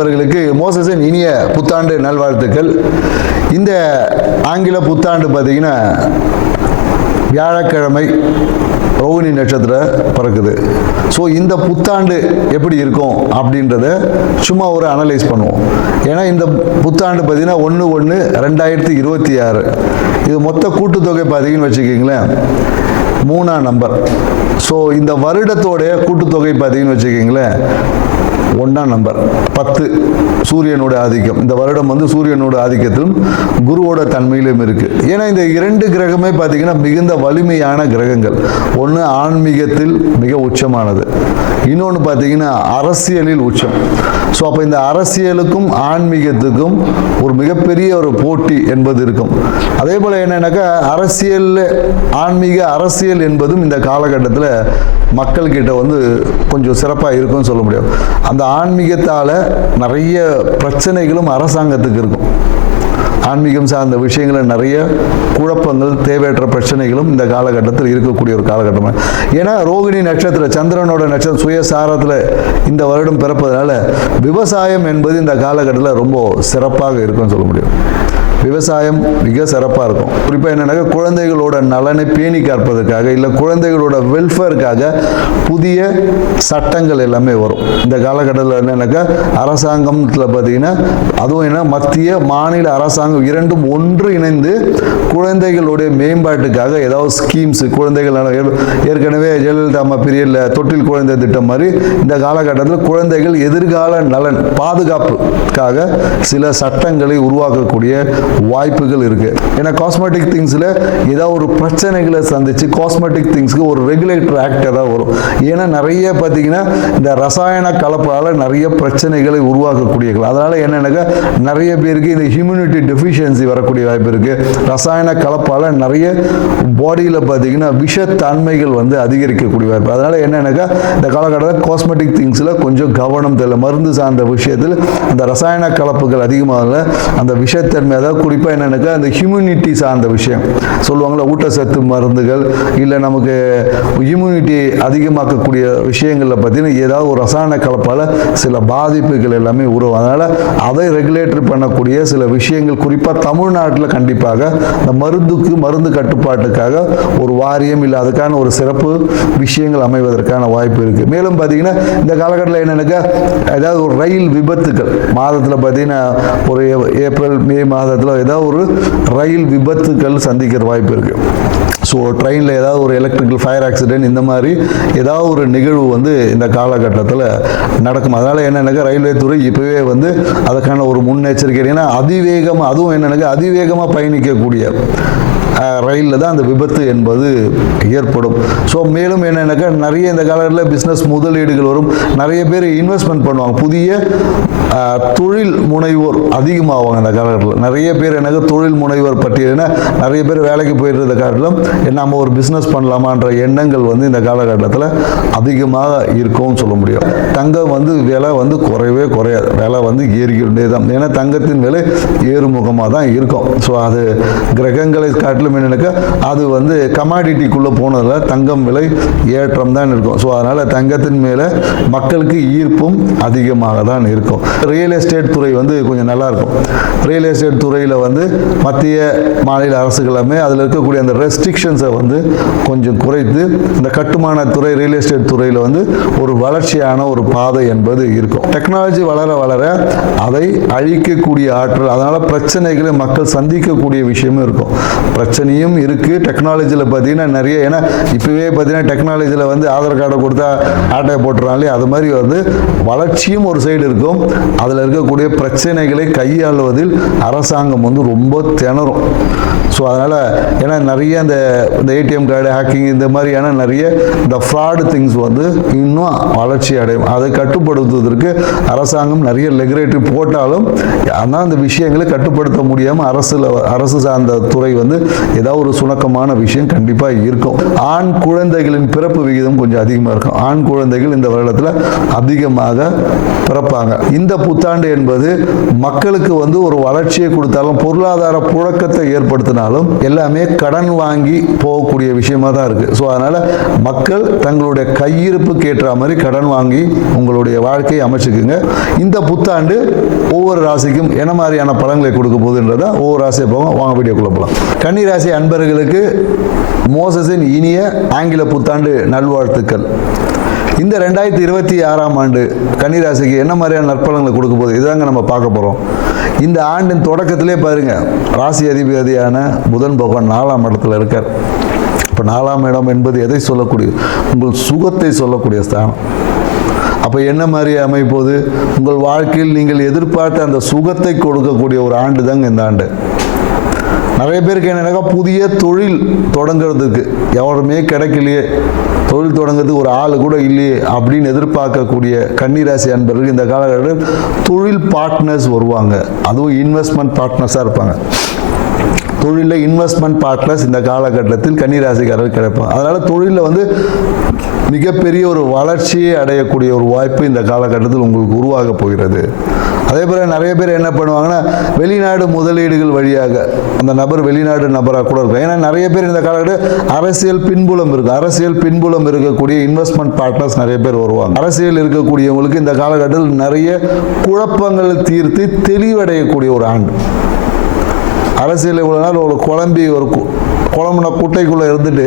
நண்பர்களுக்கு மோசஸின் இனிய புத்தாண்டு நல்வாழ்த்துக்கள். இந்த ஆங்கில புத்தாண்டு பார்த்தீங்கன்னா வியாழக்கிழமை ரோகிணி நட்சத்திரம் பிறக்குது. ஸோ இந்த புத்தாண்டு எப்படி இருக்கும் அப்படின்றத சும்மா ஒரு அனலைஸ் பண்ணுவோம். ஏன்னா இந்த புத்தாண்டு பார்த்தீங்கன்னா 1/1/2026 இது மொத்த கூட்டுத்தொகை பார்த்தீங்கன்னு வச்சுக்கிங்களேன் 3ஆம் நம்பர். ஸோ இந்த வருடத்தோடைய கூட்டுத்தொகை பார்த்தீங்கன்னு வச்சுக்கிங்களேன் 1ஆம் நம்பர் 10 சூரியனோட ஆதிக்கம். இந்த வருடம் வந்து சூரியனோட ஆதிக்கத்திலும் குருவோட தன்மையிலும் இருக்கு. ஏன்னா இந்த 2 கிரகமே பார்த்தீங்கன்னா மிகுந்த வலிமையான கிரகங்கள். ஒன்று ஆன்மீகத்தில் மிக உச்சமானது, இன்னொன்று பார்த்தீங்கன்னா அரசியலில் உச்சம். ஸோ அப்போ இந்த அரசியலுக்கும் ஆன்மீகத்துக்கும் ஒரு மிகப்பெரிய ஒரு போட்டி என்பது இருக்கும். அதே போல் என்னன்னாக்கா ஆன்மீக அரசியல் என்பதும் இந்த காலகட்டத்தில் மக்கள்கிட்ட வந்து கொஞ்சம் சிறப்பாக இருக்கும்னு சொல்ல முடியும். அந்த ஆன்மீகத்தால் நிறைய பிரச்சனைகளும் அரசாங்கத்துக்கு இருக்கும். ஆன்மீகம் சார்ந்த விஷயங்களில் நிறைய குழப்பங்கள், தேவையற்ற பிரச்சனைகளும் இந்த காலகட்டத்தில் இருக்கக்கூடிய ஒரு காலகட்டம். ஏன்னா ரோகிணி நட்சத்திரம் சந்திரனோட நட்சத்திரம் சுயசாரத்தில் இந்த வருடம் பிறப்பதனால விவசாயம் என்பது இந்த காலகட்டத்தில் ரொம்ப சிறப்பாக இருக்குன்னு சொல்ல முடியும். விவசாயம் மிக சிறப்பாக இருக்கும். குறிப்பாக என்னன்னாக்கா குழந்தைகளோட நலனை பேணி காப்பதற்காக இல்லை குழந்தைகளோட வெல்ஃபேருக்காக புதிய சட்டங்கள் எல்லாமே வரும். இந்த காலகட்டத்தில் என்னன்னாக்கா அரசாங்கத்தில் பார்த்தீங்கன்னா அதுவும் என்ன மத்திய மாநில அரசாங்கம் இரண்டும் ஒன்று இணைந்து குழந்தைகளுடைய மேம்பாட்டுக்காக ஏதாவது ஸ்கீம்ஸ் குழந்தைகள் ஏற்கனவே ஜெயலலிதா அம்மா பீரியடில் தொட்டில் குழந்தை திட்டம் மாதிரி இந்த காலகட்டத்தில் குழந்தைகள் எதிர்கால நலன் பாதுகாப்புக்காக சில சட்டங்களை உருவாக்கக்கூடிய வாய்ப்புகள் இருக்கு. ஏன்னா காஸ்மெட்டிக் திங்ஸ்ல ஏதாவது ஒரு பிரச்சனைகளை சந்திச்சு காஸ்மெட்டிக் திங்ஸ்க்கு ஒரு ரெகுலேட்டர் ஆக்ட் ஏதாவது வரும். ஏன்னா நிறைய பார்த்தீங்கன்னா இந்த ரசாயன கலப்பால நிறைய பிரச்சனைகளை உருவாக்கக்கூடிய, அதனால என்னன்னாக்கா நிறைய பேருக்கு இந்த ஹியூமினிட்டி டெஃபிஷியன்சி வரக்கூடிய வாய்ப்பு இருக்கு. ரசாயன கலப்பால நிறைய பாடியில் பார்த்தீங்கன்னா விஷத்தன்மைகள் வந்து அதிகரிக்கக்கூடிய வாய்ப்பு. அதனால என்னன்னாக்கா இந்த காலகட்டத்தில் காஸ்மெட்டிக் திங்ஸ்ல கொஞ்சம் கவனம் தேவை. மருந்து சார்ந்த விஷயத்தில் அந்த ரசாயன கலப்புகள் அதிகமாக அந்த விஷத்தன்மை, அதாவது குறிப்பாக என்னன்னாக்கா அந்த ஹியூமினிட்டி சார்ந்த விஷயம் சொல்லுவாங்களா, ஊட்டச்சத்து மருந்துகள் இல்லை நமக்கு இம்யூனிட்டி அதிகமாக்கக்கூடிய விஷயங்களில் பார்த்தீங்கன்னா ஏதாவது ஒரு ரசாயன கலப்பால் சில பாதிப்புகள் எல்லாமே உருவாகும். அதனால் அதை ரெகுலேட்டர் பண்ணக்கூடிய சில விஷயங்கள் குறிப்பாக தமிழ்நாட்டில் கண்டிப்பாக இந்த மருந்து கட்டுப்பாட்டுக்காக ஒரு வாரியம் இல்லை அதுக்கான ஒரு சிறப்பு விஷயங்கள் அமைவதற்கான வாய்ப்பு இருக்குது. மேலும் பார்த்தீங்கன்னா இந்த காலகட்டத்தில் என்னன்னாக்கா ஏதாவது ஒரு ரயில் விபத்துக்கள் மாதத்தில் பார்த்தீங்கன்னா ஒரு ஏப்ரல் மே மாதத்தில் ஏதாவது ஒரு ரயில் விபத்துக்கள் சந்திக்கிற வாய்ப்பு இருக்கு. ஸோ ட்ரெயினில் ஏதாவது ஒரு எலக்ட்ரிக்கல் ஃபயர் ஆக்சிடென்ட் இந்த மாதிரி ஏதாவது ஒரு நிகழ்வு வந்து இந்த காலகட்டத்தில் நடக்கும். அதனால் என்னென்னாக்கா ரயில்வே துறை இப்போவே வந்து அதுக்கான ஒரு முன்னெச்சரிக்கை. ஏன்னா அதிவேகமாக அதுவும் என்னென்னாக்கா அதிவேகமாக பயணிக்கக்கூடிய ரயிலில் தான் அந்த விபத்து என்பது ஏற்படும். ஸோ மேலும் என்னென்னாக்கா நிறைய இந்த காலத்தில் பிஸ்னஸ் முதலீடுகள் வரும். நிறைய பேர் இன்வெஸ்ட்மெண்ட் பண்ணுவாங்க. புதிய தொழில் முனைவோர் அதிகமாகுவாங்க இந்த காலகட்டத்தில். நிறைய பேர் எனக்கு தொழில் முனைவோர் பட்டியல்னா நிறைய பேர் வேலைக்கு போயிட்டு இருந்த காலத்திலும் நம்ம ஒரு பிஸ்னஸ் பண்ணலாமான்ற எண்ணங்கள் வந்து இந்த காலகட்டத்தில் அதிகமாக இருக்கும்னு சொல்ல முடியும். தங்கம் வந்து விலை வந்து குறையவே குறையாது, விலை வந்து ஏறிக்கிட்டே தான். ஏன்னா தங்கத்தின் விலை ஏறுமுகமாக தான் இருக்கும். ஸோ அது கிரகங்களை காட்டிலும் என்னன்னாக்கா அது வந்து கமாடிட்டிக்குள்ளே போனதில் தங்கம் விலை ஏற்றம் தான் இருக்கும். ஸோ அதனால் தங்கத்தின் மேலே மக்களுக்கு ஈர்ப்பும் அதிகமாக தான் இருக்கும். ரியல் எஸ்டேட் துறை வந்து கொஞ்சம் நல்லா இருக்கும். ரியல் எஸ்டேட் துறையில் வந்து மத்திய மாநில அரசுகளுமே அதில் இருக்கக்கூடிய அந்த ரெஸ்ட்ரிக்ஷன்ஸை வந்து கொஞ்சம் குறைத்து இந்த கட்டுமான துறை ரியல் எஸ்டேட் துறையில் வந்து ஒரு வளர்ச்சியான ஒரு பாதை என்பது இருக்கும். டெக்னாலஜி வளர வளர அதை அழிக்கக்கூடிய ஆற்றல், அதனால் பிரச்சனைகளை மக்கள் சந்திக்கக்கூடிய விஷயமும் இருக்கும். பிரச்சனையும் இருக்குது டெக்னாலஜியில் பார்த்தீங்கன்னா நிறைய. ஏன்னா இப்போவே பார்த்தீங்கன்னா டெக்னாலஜியில் வந்து ஆதார் கார்டை கொடுத்தா ஆட்டையை போட்டுறாங்களே, அது மாதிரி வந்து வளர்ச்சியும் ஒரு சைடு இருக்கும். அதில் இருக்கக்கூடிய பிரச்சனைகளை கையாளுவதில் அரசாங்கம் வந்து ரொம்ப திணறும். ஸோ அதனால் ஏன்னா நிறைய இந்த ஏடிஎம் கார்டு ஹேக்கிங் இந்த மாதிரியான நிறைய இந்த ஃப்ராடு திங்ஸ் வந்து இன்னும் வளர்ச்சி அடையும். அதை கட்டுப்படுத்துவதற்கு அரசாங்கம் நிறைய ரெகுலேட்டரி போட்டாலும் ஆனால் அந்த விஷயங்களை கட்டுப்படுத்த முடியாமல் அரசு சார்ந்த துறை வந்து ஏதாவது ஒரு சுணக்கமான விஷயம் கண்டிப்பாக இருக்கும். ஆண் குழந்தைகளின் பிறப்பு விகிதம் கொஞ்சம் அதிகமாக இருக்கும். ஆண் குழந்தைகள் இந்த வருடத்தில் அதிகமாக பிறப்பாங்க. இந்த புத்தாண்டு என்பது மக்களுக்கு ஒரு வளர்ச்சியை கொடுத்தாலும் பொருளாதார புழக்கத்தை ஏற்படுத்தினாலும் எல்லாமே கடன் வாங்கி போகக்கூடிய விஷயமா தான் இருக்கு. ஸோ அதனால மக்கள் தங்களுடைய கையிருப்புக்கு ஏற்ற மாதிரி கடன் வாங்கி உங்களுடைய வாழ்க்கையை அமைச்சுக்குங்க. இந்த புத்தாண்டு ஒவ்வொரு ராசிக்கும் என்ன மாதிரியான பலன்களை கொடுக்க போகுதுன்றத ஒவ்வொரு ராசியை போவோம். வாங்க வீடியோக்குள்ள போகலாம். கன்னி ராசி அன்பர்களுக்கு மோசஸின் இனிய ஆங்கில புத்தாண்டு நல்வாழ்த்துக்கள். இந்த 2026ஆம் ஆண்டு கன்னிராசிக்கு என்ன மாதிரியான நற்பலன்களை கொடுக்க போகுது இதாங்க நம்ம பார்க்க போகிறோம். இந்த ஆண்டின் தொடக்கத்திலே பாருங்க, ராசி அதிபதியான புதன் பகவான் 4ஆம் இடத்துல இருக்கார். இப்போ 4ஆம் இடம் என்பது எதை சொல்லக்கூடிய, உங்கள் சுகத்தை சொல்லக்கூடிய ஸ்தானம். அப்போ என்ன மாதிரி அமைப்போது, உங்கள் வாழ்க்கையில் நீங்கள் எதிர்பார்த்த அந்த சுகத்தை கொடுக்கக்கூடிய ஒரு ஆண்டு தாங்க இந்த ஆண்டு. நிறைய பேருக்கு என்னன்னாக்கா புதிய தொழில் தொடங்கிறதுக்கு யாருமே கிடைக்கலையே, தொழில் தொடங்கிறதுக்கு ஒரு ஆள் கூட இல்லையே அப்படின்னு எதிர்பார்க்கக்கூடிய கன்னிராசி அன்பர்கள் இந்த காலகட்டத்தில் தொழில் பார்ட்னர்ஸ் வருவாங்க. அதுவும் இன்வெஸ்ட்மெண்ட் பார்ட்னர்ஸாக இருப்பாங்க. தொழிலில் இன்வெஸ்ட்மெண்ட் பார்ட்னர்ஸ் இந்த காலகட்டத்தில் கன்னிராசிக்காரர்கள் கிடைப்பாங்க. அதனால் தொழிலில் மிகப்பெரிய ஒரு வளர்ச்சியை அடையக்கூடிய ஒரு வாய்ப்பு இந்த காலகட்டத்தில் உங்களுக்கு உருவாக போகிறது. அதே போல் நிறைய பேர் என்ன பண்ணுவாங்கன்னா, வெளிநாடு முதலீடுகள் வழியாக அந்த நபர் வெளிநாடு நபராக கூட இருக்கும். ஏன்னா நிறைய பேர் இந்த காலகட்டத்தில் அரசியல் பின்புலம் இருக்கும். அரசியல் பின்புலம் இருக்கக்கூடிய இன்வெஸ்ட்மெண்ட் பார்ட்னர்ஸ் நிறைய பேர் வருவாங்க. அரசியல் இருக்கக்கூடியவங்களுக்கு இந்த காலகட்டத்தில் நிறைய குழப்பங்களை தீர்த்து தெளிவடையக்கூடிய ஒரு ஆண்டு. அரசியல் இவ்வளோ நாள் ஒரு குழம்புன குட்டைக்குள்ளே இருந்துட்டு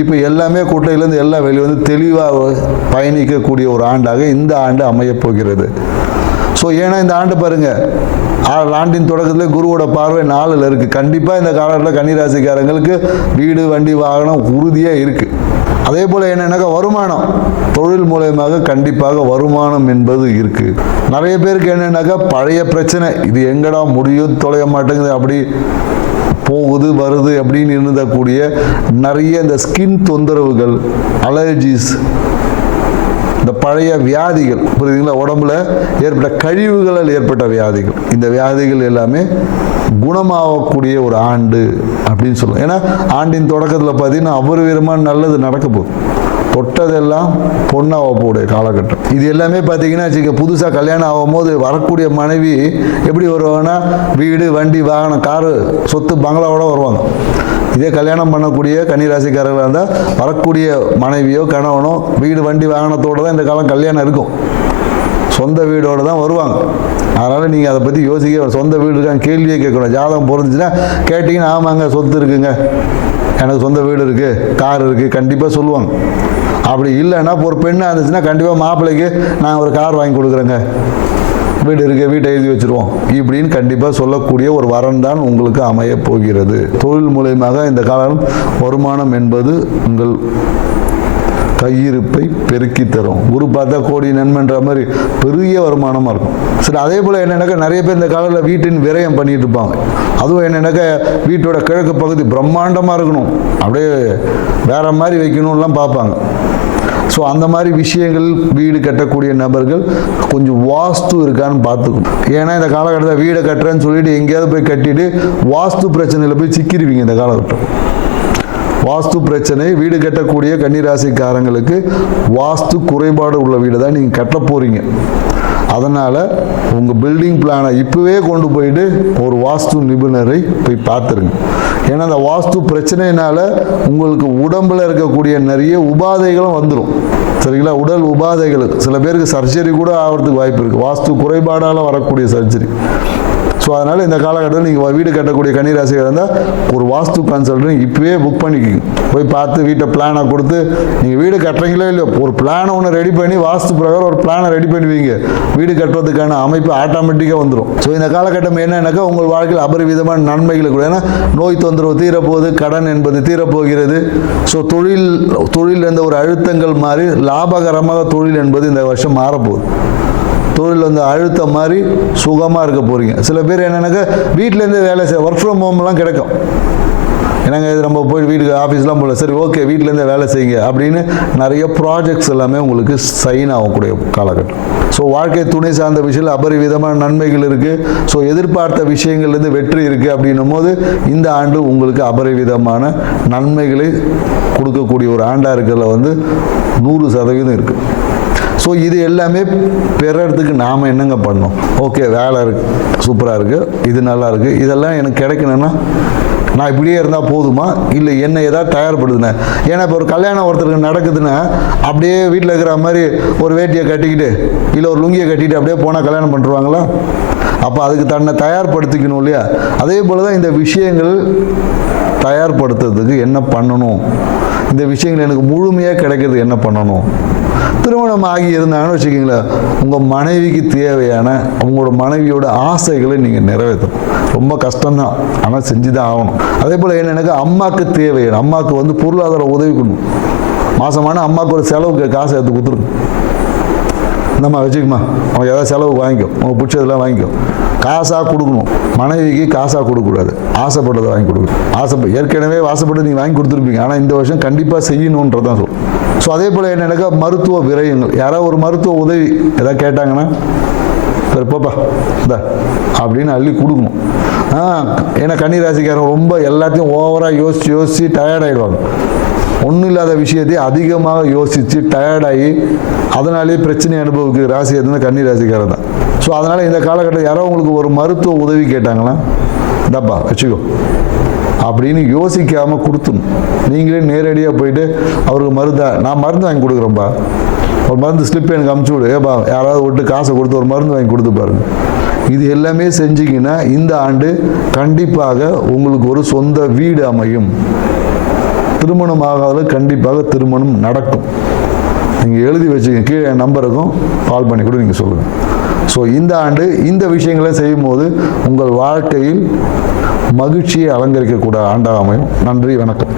இப்போ எல்லாமே குட்டையிலேருந்து எல்லாம் வெளியே தெளிவாக பயணிக்கக்கூடிய ஒரு ஆண்டாக இந்த ஆண்டு அமையப் போகிறது. ஸோ ஏன்னா இந்த ஆண்டு பாருங்கள், ஆண்டின் தொடக்கத்தில் குருவோட பார்வை 4ல் இருக்குது. கண்டிப்பாக இந்த காலத்தில் கன்னிராசிக்காரங்களுக்கு வீடு வண்டி வாகனம் உறுதியாக இருக்குது. அதே போல் என்னென்னாக்கா வருமானம், தொழில் மூலயமாக கண்டிப்பாக வருமானம் என்பது இருக்குது. நிறைய பேருக்கு என்னென்னாக்கா பழைய பிரச்சனை, இது எங்கடா முடியும் தொலைய மாட்டேங்குது, அப்படி போகுது வருது அப்படின்னு இருந்தக்கூடிய நிறைய இந்த ஸ்கின் தொந்தரவுகள், அலர்ஜிஸ், இந்த பழைய வியாதிகள் புரியுதுங்களா, உடம்புல ஏற்பட்ட கழிவுகளால் ஏற்பட்ட வியாதிகள், இந்த வியாதிகள் எல்லாமே குணமாகக்கூடிய ஒரு ஆண்டு அப்படின்னு சொல்லுவோம். ஏன்னா ஆண்டின் தொடக்கத்தில் பார்த்தீங்கன்னா அபரிவிதமான நல்லது நடக்க போகுது. தொட்டதெல்லாம் பொண்ணாக போடைய காலகட்டம் இது எல்லாமே பார்த்தீங்கன்னா புதுசாக கல்யாணம் ஆகும்போது வரக்கூடிய மனைவி எப்படி வருவாங்கன்னா, வீடு வண்டி வாகனம் காரு சொத்து பங்களாவோட வருவாங்க. இதே கல்யாணம் பண்ணக்கூடிய கன்னிராசிக்காரர்களாக இருந்தால் வரக்கூடிய மனைவியோ கணவனோ வீடு வண்டி வாகனத்தோடு தான் இந்த காலம் கல்யாணம் இருக்கும். சொந்த வீடோடு தான் வருவாங்க. அதனால் நீங்கள் அதை பற்றி யோசிக்க, சொந்த வீடு இருக்காங்க கேள்வியே கேட்கணும். ஜாதகம் பொருந்துச்சுன்னா கேட்டிங்கன்னா ஆமாங்க சொத்து இருக்குங்க, எனக்கு சொந்த வீடு இருக்குது, கார் இருக்குது, கண்டிப்பாக சொல்லுவாங்க. அப்படி இல்லைன்னா ஒரு பெண்ணாக இருந்துச்சுன்னா கண்டிப்பாக மாப்பிள்ளைக்கு நான் ஒரு கார் வாங்கி கொடுக்குறேங்க, வீடு இருக்குது, வீட்டை எழுதி வச்சுருவோம் இப்படின்னு கண்டிப்பாக சொல்லக்கூடிய ஒரு வரன் தான் உங்களுக்கு அமைய போகிறது. தொழில் மூலயமாக இந்த காலம் வருமானம் என்பது உங்கள் கையிருப்பை பெருக்கி தரும். குரு பார்த்தா கோடி நன்மைன்ற மாதிரி பெரிய வருமானமாக இருக்கும். சரி, அதே போல் என்னென்னாக்கா நிறைய பேர் இந்த காலத்தில் வீட்டின் விரயம் பண்ணிட்டு இருப்பாங்க. அதுவும் என்னென்னாக்கா வீட்டோட கிழக்கு பகுதி பிரம்மாண்டமாக இருக்கணும், அப்படியே வேற மாதிரி வைக்கணும்லாம் பார்ப்பாங்க. ஸோ அந்த மாதிரி விஷயங்கள் வீடு கட்டக்கூடிய நபர்கள் கொஞ்சம் வாஸ்து இருக்கான்னு பார்த்துக்கணும். ஏன்னா இந்த காலகட்டத்தில் வீடை கட்டுறேன்னு சொல்லிட்டு எங்கேயாவது போய் கட்டிட்டு வாஸ்து பிரச்சனையில் போய் சிக்கிடுவீங்க. இந்த காலகட்டம் வாஸ்து பிரச்சனை, வீடு கட்டக்கூடிய கன்னிராசிக்காரங்களுக்கு வாஸ்து குறைபாடு உள்ள வீடு தான் நீங்கள் கட்ட போகிறீங்க. அதனால் உங்கள் பில்டிங் பிளானை இப்போவே கொண்டு போயிட்டு ஒரு வாஸ்து நிபுணரை போய் பார்த்துருங்க. ஏன்னா அந்த வாஸ்து பிரச்சனையினால உங்களுக்கு உடம்பில் இருக்கக்கூடிய நிறைய உபாதைகளும் வந்துடும். சரிங்களா, உடல் உபாதைகள், சில பேருக்கு சர்ஜரி கூட ஆகிறதுக்கு வாய்ப்பு இருக்குது, வாஸ்து குறைபாடால் வரக்கூடிய சர்ஜரி. ஸோ அதனால் இந்த காலகட்டத்தில் நீங்கள் வீடு கட்டக்கூடிய கன்னிராசியாக இருந்தால் ஒரு வாஸ்து கன்சல்டன் இப்போவே புக் பண்ணிக்கிங்க. போய் பார்த்து வீட்டை பிளானாக கொடுத்து நீங்கள் வீடு கட்டுறீங்களோ இல்லையோ ஒரு பிளானை ஒன்று ரெடி பண்ணி வாஸ்து பிரகாரம் ஒரு பிளானை ரெடி பண்ணுவீங்க. வீடு கட்டுறதுக்கான அமைப்பு ஆட்டோமேட்டிக்காக வந்துடும். ஸோ இந்த காலகட்டம் என்னன்னாக்கா உங்கள் வாழ்க்கையில் அபரிவிதமான நன்மைகளை கூட, ஏன்னா நோய் தொந்தரவு தீரப்போகுது, கடன் என்பது தீரப்போகிறது. ஸோ தொழில் என்ற ஒரு அழுத்தங்கள் மாறி லாபகரமாக தொழில் என்பது இந்த வருஷம் மாறப்போகுது. தொழில் அழுத்தம் மாதிரி சுகமாக இருக்க போகிறீங்க. சில பேர் என்னன்னாக்கா வீட்டிலேருந்து வேலை செய்ய ஒர்க் ஃப்ரம் ஹோம்லாம் கிடைக்கும். ஏன்னா என்னங்க இது நம்ம போய் வீட்டுக்கு ஆஃபீஸ்லாம் போகல, சரி ஓகே வீட்டிலேருந்தே வேலை செய்யுங்க அப்படின்னு நிறைய ப்ராஜெக்ட்ஸ் எல்லாமே உங்களுக்கு சைன் ஆகக்கூடிய காலகட்டம். ஸோ வாழ்க்கை துணை சார்ந்த விஷயத்தில் அபரிவிதமான நன்மைகள் இருக்குது. ஸோ எதிர்பார்த்த விஷயங்கள்லேருந்து வெற்றி இருக்குது அப்படின்னும் போது இந்த ஆண்டு உங்களுக்கு அபரிவிதமான நன்மைகளை கொடுக்கக்கூடிய ஒரு ஆண்டாக இருக்கிறதுல 100% இருக்குது. ஸோ இது எல்லாமே பெறறதுக்கு நாம் என்னங்க பண்ணோம்? ஓகே வேலை இருக்குது, சூப்பராக இருக்குது, இது நல்லா இருக்குது, இதெல்லாம் எனக்கு கிடைக்கணும்னா நான் இப்படியே இருந்தால் போதுமா, இல்லை என்ன ஏதாவது தயார்படுதுண்ணே? ஏன்னா இப்போ ஒரு கல்யாணம் ஒருத்தருக்கு நடக்குதுன்னா அப்படியே வீட்டில் இருக்கிற மாதிரி ஒரு வேட்டியை கட்டிக்கிட்டு இல்லை ஒரு லுங்கியை கட்டிக்கிட்டு அப்படியே போனால் கல்யாணம் பண்ணுறாங்களா? அப்போ அதுக்கு தன்னை தயார்படுத்திக்கணும் இல்லையா? அதே போல் தான் இந்த விஷயங்கள் தயார்படுத்துறதுக்கு என்ன பண்ணணும், இந்த விஷயங்கள் எனக்கு முழுமையாக கிடைக்கிறது என்ன பண்ணணும்? திருமணம் ஆகி இருந்தாங்கன்னு வச்சுக்கிங்களேன், உங்கள் மனைவிக்கு தேவையான உங்களோட மனைவியோட ஆசைகளை நீங்கள் நிறைவேற்றணும். ரொம்ப கஷ்டம்தான், ஆனால் செஞ்சு தான் ஆகணும். அதே போல் என்னென்னாக்கா அம்மாவுக்கு தேவையான அம்மாவுக்கு பொருளாதார உதவி கொடுக்கணும். மாதமான அம்மாவுக்கு ஒரு செலவுக்கு காசை எடுத்து கொடுத்துருங்க. இந்தம்மா வச்சுக்குமா, அவங்க ஏதாவது செலவுக்கு வாங்கிக்கோ, அவங்க பிடிச்சதெல்லாம் வாங்கிக்கோ. காசாக கொடுக்கணும். மனைவிக்கு காசாக கொடுக்கக்கூடாது, ஆசைப்பட்டதை வாங்கி கொடுக்கணும். ஏற்கனவே ஆசைப்பட்டு நீங்கள் வாங்கி கொடுத்துருப்பீங்க, ஆனால் இந்த வருஷம் கண்டிப்பாக செய்யணுன்றதான் சொல்லும். ஸோ அதே போல் என்னென்னாக்கா மருத்துவ விரயங்கள், யாராவது ஒரு மருத்துவ உதவி எதாவது கேட்டாங்கன்னா சரி போப்பா இந்த அப்படின்னு அள்ளி கொடுக்கணும். ஏன்னா கன்னிராசிக்காரங்க ரொம்ப எல்லாத்தையும் ஓவராக யோசித்து டயர்டாகிடுவாங்க. ஒன்றும் இல்லாத விஷயத்தை அதிகமாக யோசித்து டயர்டாகி அதனாலே பிரச்சனை அனுபவிக்கிற ராசி எதுனா கன்னிராசிக்காரர் தான். ஸோ அதனால் இந்த காலகட்டம் யாரோ உங்களுக்கு ஒரு மருத்துவ உதவி கேட்டாங்களா, டப்பா வச்சுக்கோ அப்படின்னு யோசிக்காமல் கொடுத்துணும். நீங்களே நேரடியாக போயிட்டு அவருக்கு நான் மருந்து வாங்கி கொடுக்குறேன்ப்பா, ஒரு மருந்து ஸ்லிப் எனக்கு அமுச்சு விடு, ஏப்பா யாராவது விட்டு காசை கொடுத்து ஒரு மருந்து வாங்கி கொடுத்து பாருங்க. இது எல்லாமே செஞ்சிங்கன்னா இந்த ஆண்டு கண்டிப்பாக உங்களுக்கு ஒரு சொந்த வீடு அமையும். திருமணம் ஆகாத கண்டிப்பாக திருமணம் நடக்கும். நீங்கள் எழுதி வச்சுக்கங்க, கீழே என் நம்பருக்கும் கால் பண்ணி கூட நீங்கள் சொல்லுங்கள். ஸோ இந்த ஆண்டு இந்த விஷயங்களை செய்யும்போது உங்கள் வாழ்க்கையில் மகிழ்ச்சியை அலங்கரிக்கக்கூடிய ஆண்டாக அமையும். நன்றி, வணக்கம்.